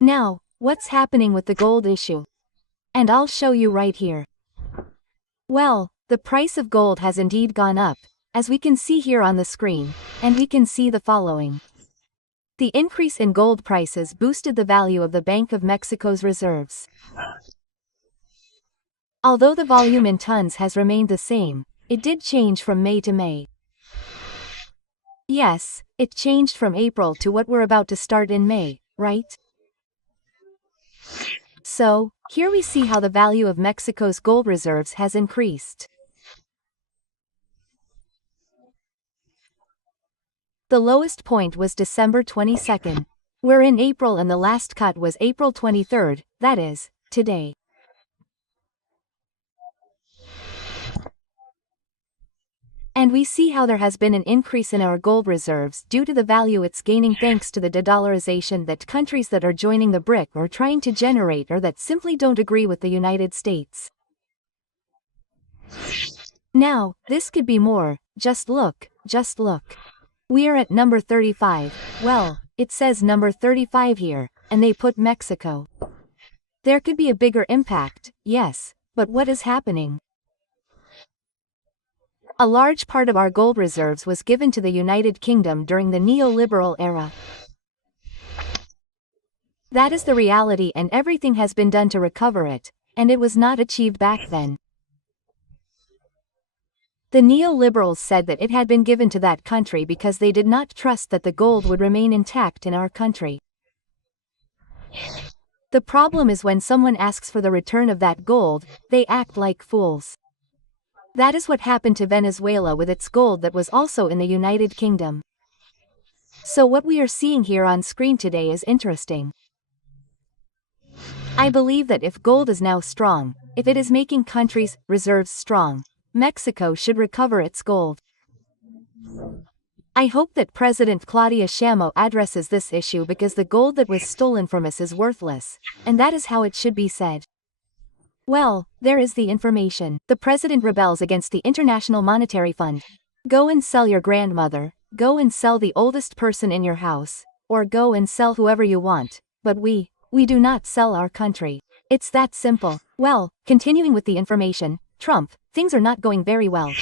Now, what's happening with the gold issue? And I'll show you right here. Well, the price of gold has indeed gone up, as we can see here on the screen, and we can see the following. The increase in gold prices boosted the value of the Bank of Mexico's reserves. Although the volume in tons has remained the same, it did change from May to May. Yes, it changed from April to what we're about to start in May, right? So, here we see how the value of Mexico's gold reserves has increased. The lowest point was December 22nd. We're in April and the last cut was April 23rd, that is, today. And we see how there has been an increase in our gold reserves due to the value it's gaining thanks to the de-dollarization that countries that are joining the BRIC are trying to generate or that simply don't agree with the United States. Now, this could be more, just look. We are at number 35, well, it says number 35 here, and they put Mexico. There could be a bigger impact, yes, but what is happening? A large part of our gold reserves was given to the United Kingdom during the neoliberal era. That is the reality and everything has been done to recover it, and it was not achieved back then. The neoliberals said that it had been given to that country because they did not trust that the gold would remain intact in our country. The problem is when someone asks for the return of that gold, they act like fools. That is what happened to Venezuela with its gold that was also in the United Kingdom. So what we are seeing here on screen today is interesting. I believe that if gold is now strong, if it is making countries' reserves strong, Mexico should recover its gold. I hope that President Claudia Sheinbaum addresses this issue because the gold that was stolen from us is worthless, and that is how it should be said. Well, there is the information. The president rebels against the International Monetary Fund. Go and sell your grandmother, go and sell the oldest person in your house, or go and sell whoever you want, but we do not sell our country. It's that simple. Well, continuing with the information, Trump, things are not going very well.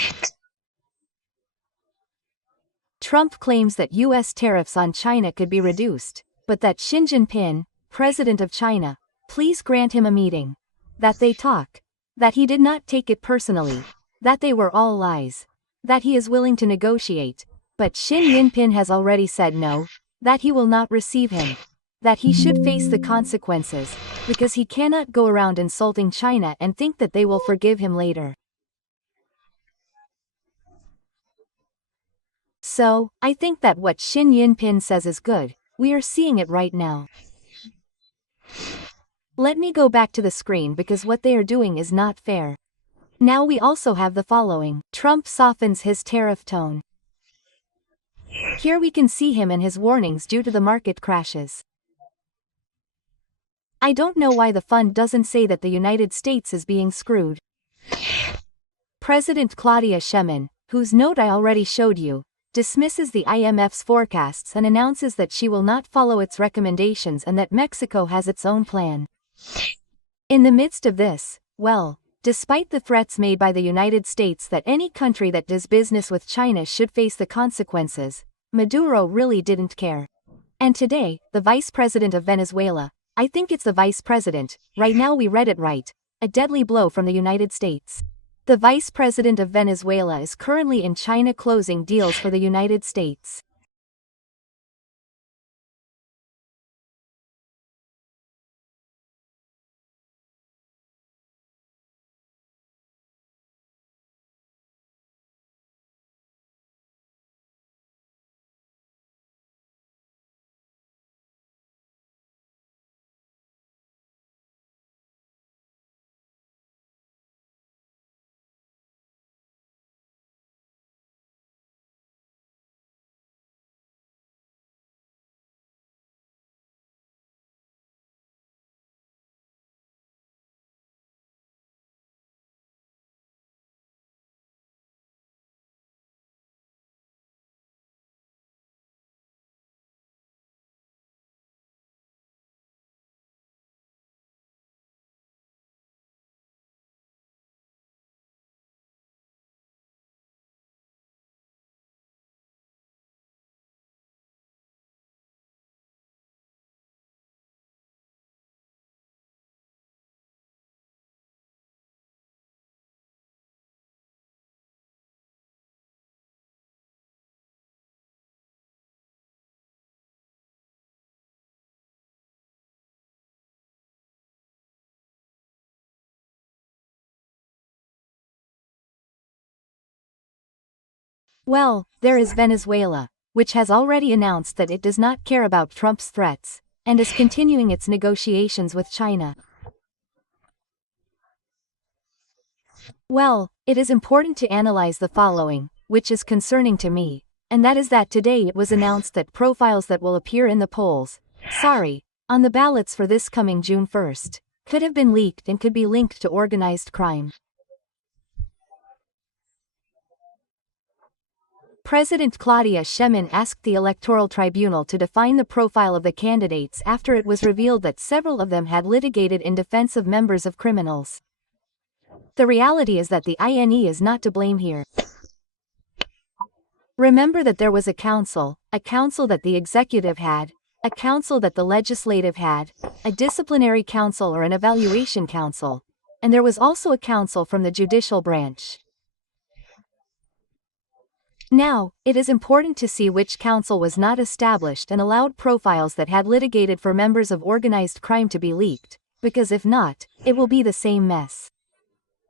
Trump claims that US tariffs on China could be reduced, but that Xi Jinping, president of China, please grant him a meeting. That they talk. That he did not take it personally. That they were all lies. That he is willing to negotiate. But Xi Jinping has already said no. That he will not receive him. That he should face the consequences, because he cannot go around insulting China and think that they will forgive him later. So, I think that what Xi Jinping says is good. We are seeing it right now. Let me go back to the screen because what they are doing is not fair. Now we also have the following. Trump softens his tariff tone. Here we can see him and his warnings due to the market crashes. I don't know why the fund doesn't say that the United States is being screwed. President Claudia Sheinbaum, whose note I already showed you, dismisses the IMF's forecasts and announces that she will not follow its recommendations and that Mexico has its own plan. In the midst of this, well, despite the threats made by the United States that any country that does business with China should face the consequences, Maduro really didn't care. And today, the vice president of Venezuela, I think it's the vice president, right now we read it right, a deadly blow from the United States. The vice president of Venezuela is currently in China closing deals for the United States. Well, there is Venezuela, which has already announced that it does not care about Trump's threats, and is continuing its negotiations with China. Well, it is important to analyze the following, which is concerning to me, and that is that today it was announced that profiles that will appear in the polls, on the ballots for this coming June 1st, could have been leaked and could be linked to organized crime. President Claudia Sheinbaum asked the Electoral Tribunal to define the profile of the candidates after it was revealed that several of them had litigated in defense of members of criminals. The reality is that the INE is not to blame here. Remember that there was a council that the executive had, a council that the legislative had, a disciplinary council or an evaluation council, and there was also a council from the judicial branch. Now, it is important to see which council was not established and allowed profiles that had litigated for members of organized crime to be leaked, because if not, it will be the same mess.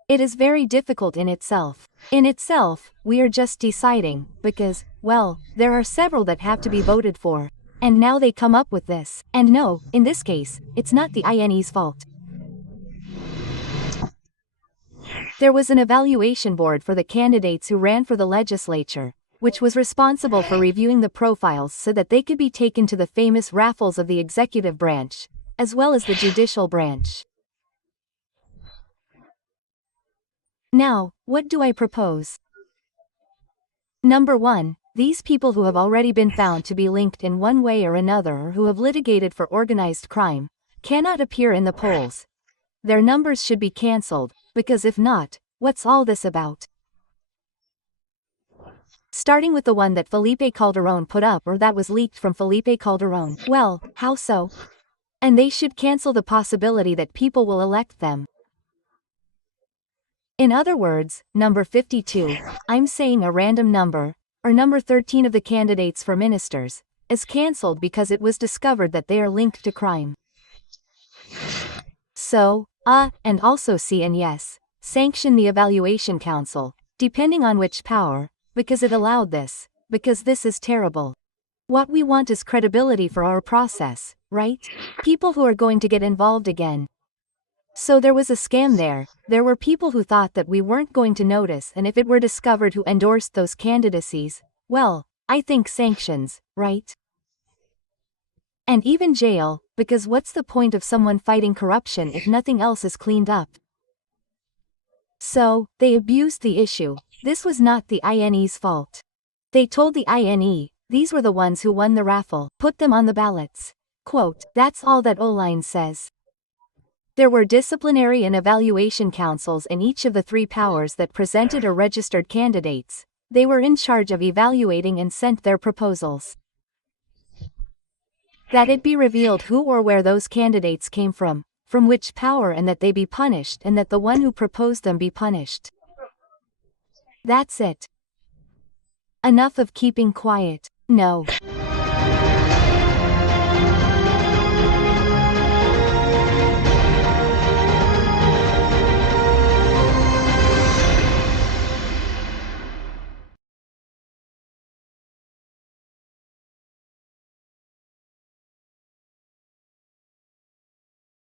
It is very difficult in itself. In itself, we are just deciding, because, well, there are several that have to be voted for. And now they come up with this. And no, in this case, it's not the INE's fault. There was an evaluation board for the candidates who ran for the legislature, which was responsible for reviewing the profiles so that they could be taken to the famous raffles of the executive branch, as well as the judicial branch. Now, what do I propose? Number 1, these people who have already been found to be linked in one way or another or who have litigated for organized crime, cannot appear in the polls. Their numbers should be cancelled, because if not, what's all this about? Starting with the one that Felipe Calderón put up or that was leaked from Felipe Calderón. Well, how so? And they should cancel the possibility that people will elect them. In other words, number 52, I'm saying a random number, or number 13 of the candidates for ministers, is cancelled because it was discovered that they are linked to crime. So, and also C and yes, sanction the evaluation council, depending on which power, because it allowed this, because this is terrible. What we want is credibility for our process, right? People who are going to get involved again. So there was a scam there. There were people who thought that we weren't going to notice, and if it were discovered who endorsed those candidacies, well, I think sanctions, right? And even jail, because what's the point of someone fighting corruption if nothing else is cleaned up? So, they abused the issue. This was not the INE's fault. They told the INE, these were the ones who won the raffle, put them on the ballots. Quote, that's all that O-line says. There were disciplinary and evaluation councils in each of the 3 powers that presented or registered candidates. They were in charge of evaluating and sent their proposals. That it be revealed who or where those candidates came from which power, and that they be punished, and that the one who proposed them be punished. That's it. Enough of keeping quiet. No.